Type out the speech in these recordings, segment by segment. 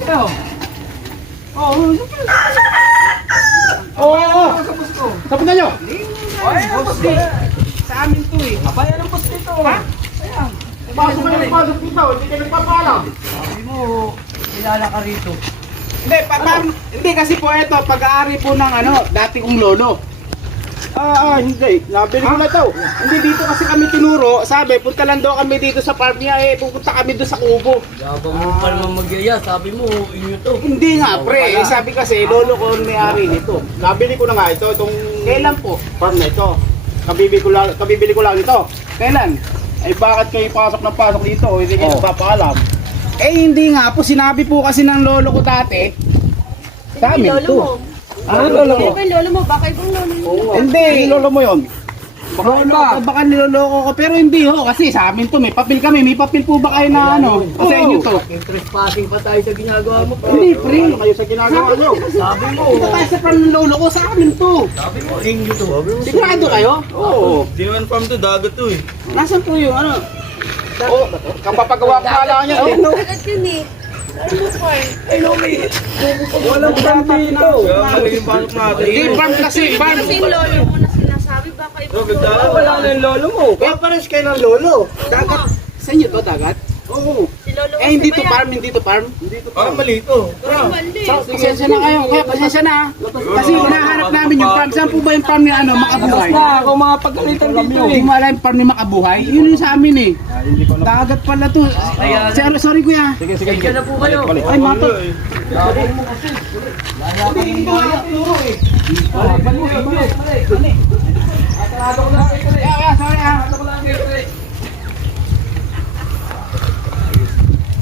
Ito. Oo. Oo. Tapos na nyo. Ay, poste. Sa amin to eh. Abay, anong poste ito? Ha? Ayan. Pasok kayo ng pasok dito. Hindi kayo nagpapaalam. Sabi mo, kilala ka rito. Hindi kasi po ito, pag-aari po ng dati kong lolo. Hindi. Nabili ko na to. Hindi dito kasi kami tinuro, sabi, punta lang daw kami dito sa farm niya, pupunta kami doon sa kubo. Yabang mo pa naman magyaya, sabi mo, inyo to. Hindi nga pre, sabi kasi, lolo ko ang may-ari nito. Nabili ko na nga ito. Itong Kailan po? farm na ito. Kabibili ko lang ito. Kailan? Ay bakit kayo pasok ng pasok dito? Hindi kayo Oh. nagpapaalam. Hindi nga po, sinabi po kasi ng lolo ko dati, sa amin Lolo to. mo. Ano lolo ko? Sino ba yung lolo mo? Baka ibang lolo mo. Hindi. Yung lolo mo yun. Baka niloloko ko, pero hindi ho, kasi sa amin to, may papel kami, may papel po ba kayo na sa inyo to? Trespassing pa tayo sa ginagawa mo. Hindi pre. Ano kayo sa ginagawa nyo? Sabi mo, Dito tayo sa farm ng lolo ko, sa amin to. sabi mo, inyo to. Sigurado kayo? Oo. Di naman farm to, dagat to eh. Nasaan po yung Oh, kapapagawa ko pala niya. Agad yun eh. Walang farm dito. Kaya mali yung pasok natin. Hindi, farm kasi, farm. Kasi yung lolo mo na sinasabi, baka ibang bigla lolo lang. mo. yung lolo mo. Kaya pares kayo ng lolo. Dagat. Sa inyo to, dagat? Oo. Si lolo mo. Hindi to farm, hindi to farm. Parang mali to. Mali. Pasensya na kayo, kaya pasensya na. Kasi hinahanap namin yung farm. Saan po ba yung farm ni Makabuhay? Basta, ako mga pagkalitan dito eh. Hindi mo alam yung farm ni Makabuhay? Yun yung sa amin eh. Dagat pala to. Sorry kuya. Sige, sige. Kaya na po kayo. Ay, mato.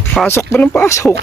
Pasok pa ng pasok.